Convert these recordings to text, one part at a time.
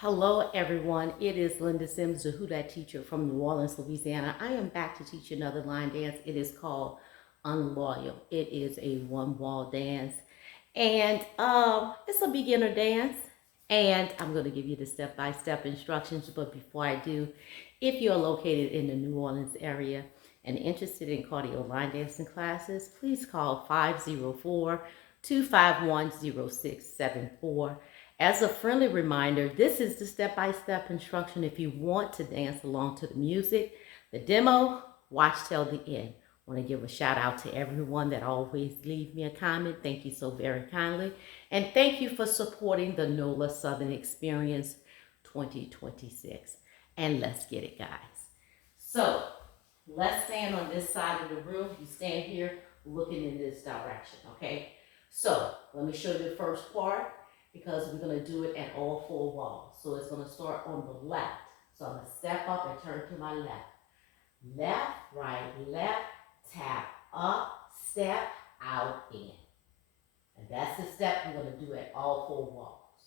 Hello, everyone. It is Linda Sims, the Who Dat teacher from New Orleans, Louisiana. I am back to teach another line dance. It is called Unloyal. It is a one-wall dance, and it's a beginner dance. And I'm going to give you the step-by-step instructions. But before I do, if you're located in the New Orleans area and interested in cardio line dancing classes, please call 504-251-0674. As a friendly reminder, this is the step-by-step instruction if you want to dance along to the music. The demo, watch till the end. I want to give a shout out to everyone that always leave me a comment. Thank you so very kindly. And thank you for supporting the NOLA Southern Experience 2026. And let's get it, guys. So let's stand on this side of the room. You stand here looking in this direction, okay? So let me show you the first part, because we're going to do it at all four walls. So it's going to start on the left. So I'm going to step up and turn to my left. Left, right, tap, up, step, out, in. And that's the step we're going to do at all four walls.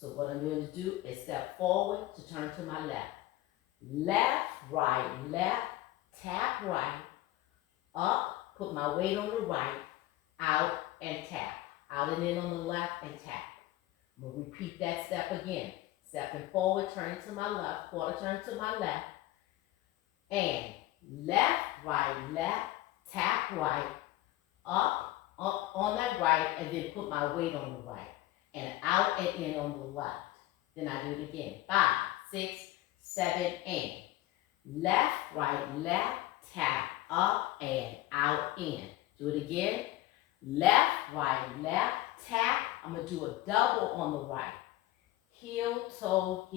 So what I'm going to do is step forward to turn to my left. Left, tap right, up, put my weight on the right, out, and tap. Out and in on the left and tap. I'm going to repeat that step again. Stepping forward, turning to my left, quarter turn to my left, and left, tap right, up on that right, and then put my weight on the right, and out and in on the left. Then I do it again. 5, 6, 7, and left, tap, up, and out, in. Do it again. Left, tap. I'm going to do a double on the right. Heel, toe,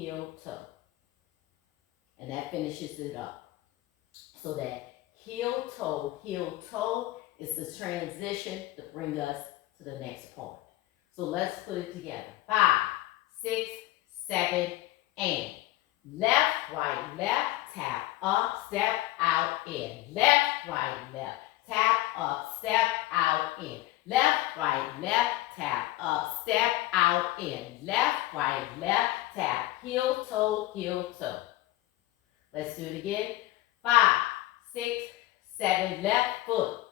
and that finishes it up. So that heel, toe is the transition to bring us to the next part. So let's put it together. 5, 6, 7, and left, tap, up, step, out, in. Left, tap, up, step, out, in. Left, tap, up, step, out, in. Left, tap, heel, toe. Let's do it again. 5, 6, 7, left foot.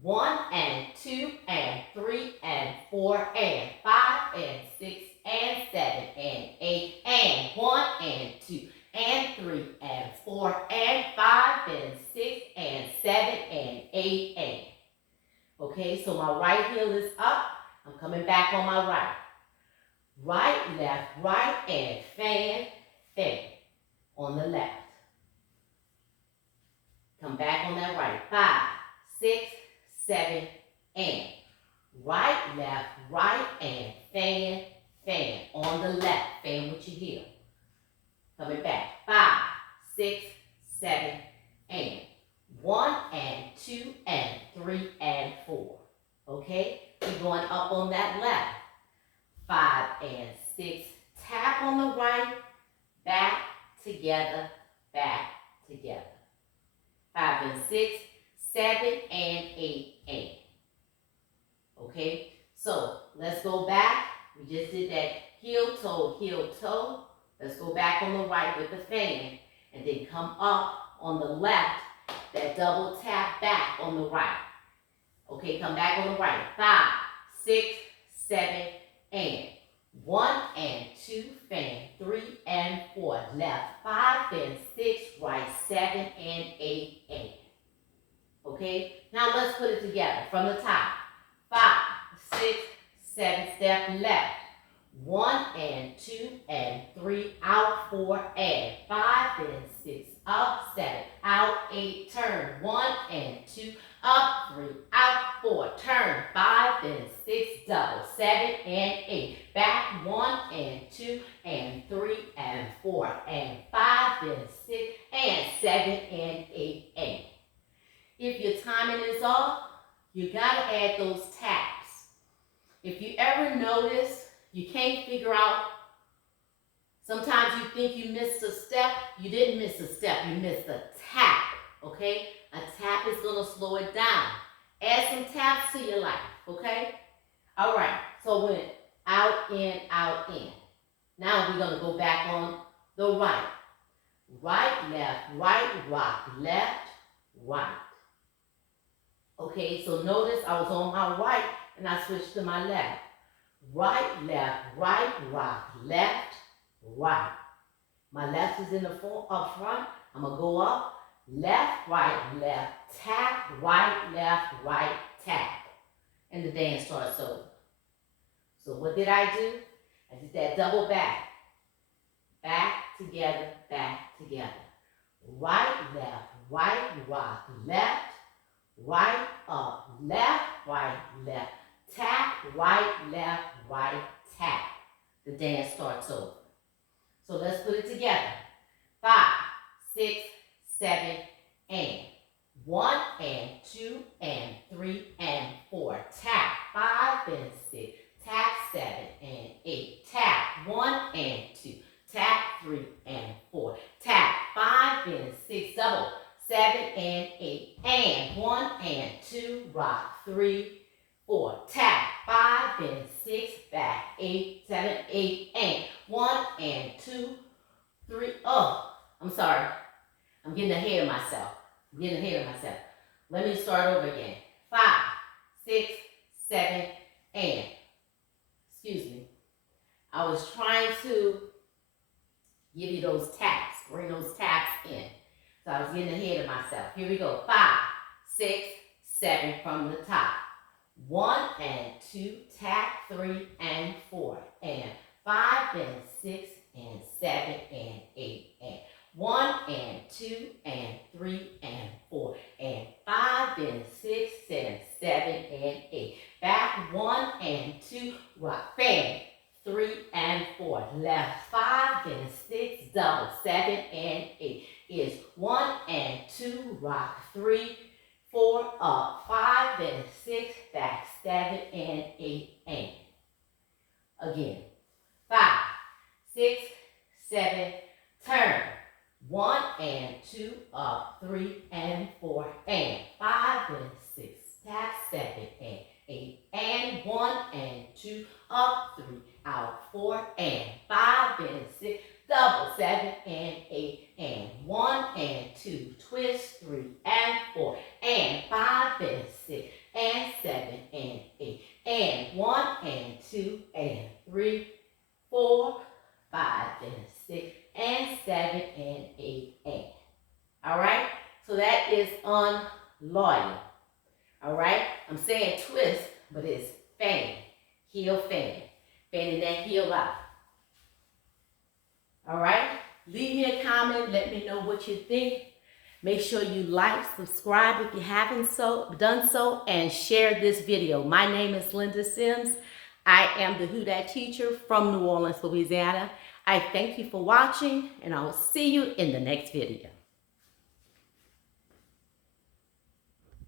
1 and 2 and 3 and 4 and 5 and 6 and 7 and 8 and 1 and 2 and 3 and 4 and 5 and 6 and 7 and 8 and. Okay, so my right heel is up. I'm coming back on my right. Right, left, and fan. On the left. Come back on that right. 5, 6, 7, and. Right, left, and fan. On the left. Fan with your heel. Coming back. 5, 6, 7, and. 1 and 2 and 3 and 4. Okay? We're going up on that left. 5 and 6. Tap on the right. Back together. 5 and 6, 7 and 8 and. Okay? So let's go back. We just did that heel, toe. Let's go back on the right with the fan. And then come up on the left. That double tap back on the right. Okay, come back on the right. 5, 6, 7, and. 1 and 2, fan. 3 and 4, left. 5 and 6, right. 7 and 8, and. Okay, now let's put it together from the top. 5, 6, 7, step left. 1 and 2 and 3, out, 4 and 5 and 6, up, 7, out, 8, turn. 1 and 2, up, 3, out, 4, turn. 5 and 6, double. 7 and 8, back. 1 and 2 and 3 and 4 and 5 and 6 and 7 and 8 and. If your timing is off, you gotta add those taps. If you ever notice you can't figure out, sometimes you think you missed a step. You didn't miss a step, you missed a tap, okay? A tap is gonna slow it down. Add some taps to your life, okay? All right, so when out, in, Now we're going to go back on the right. Right, left, right, rock, left, right. Okay, so notice I was on my right and I switched to my left. Right, left, right, rock, left, right. My left is in the up front. I'm going to go up, left, tap, right, left, right, tap. And the dance starts over. So what did I do? I did that double back. Back, together, back, together. Right, rock, left, right, up, left, tap, right, tap. The dance starts over. So let's put it together. 5, 6, 7, and 1 and 2 and 3 and 4. Tap 5 and 6. Tap 7 and 8. Tap 1 and 2. Tap 3 and 4. Tap 5 and 6. Double 7 and 8. And 1 and 2. Rock 3, 4. Tap 5 and 6. Back 8, 7, 8 and 1 and 2, 3. Oh, I'm sorry. I'm getting ahead of myself. Let me start over again. 5, 6, 7, and. Excuse me. I was trying to give you those taps. Bring those taps in. So I was getting ahead of myself. Here we go. 5, 6, 7 from the top. 1 and 2, tap 3 and 4. And 5 and 6 and 7 and 8 and 1 and 2 and 3 and 4 and 5 and 6 and 7 and 8. Back 1 and 2, rock, bang, 3 and 4. Left 5 and 6, double 7 and 8 is 1 and 2, rock 3, 4 up, 5 and 6, back 7 and 8 and. Again, 5, 6, 7, turn. 1 and 2 up, 3 and 4 and 5 and 6, tap 7 and 8 and 1 and 2 up, 3 out, 4 and 5 and 6, double 7 and 8 and 1 and 2, twist 3 and 4 and 5 and 6 and 7 and 8 and 1 and 2 and 3, 4, 5 and 6 and 7 and 8 and. All right? So that is unloyal. All right? I'm saying twist, but it's fan, heel, fan. Fanning that heel out. All right? Leave me a comment. Let me know what you think. Make sure you like, subscribe if you haven't done so, and share this video. My name is Linda Sims. I am the Who Dat teacher from New Orleans, Louisiana. I thank you for watching, and I will see you in the next video.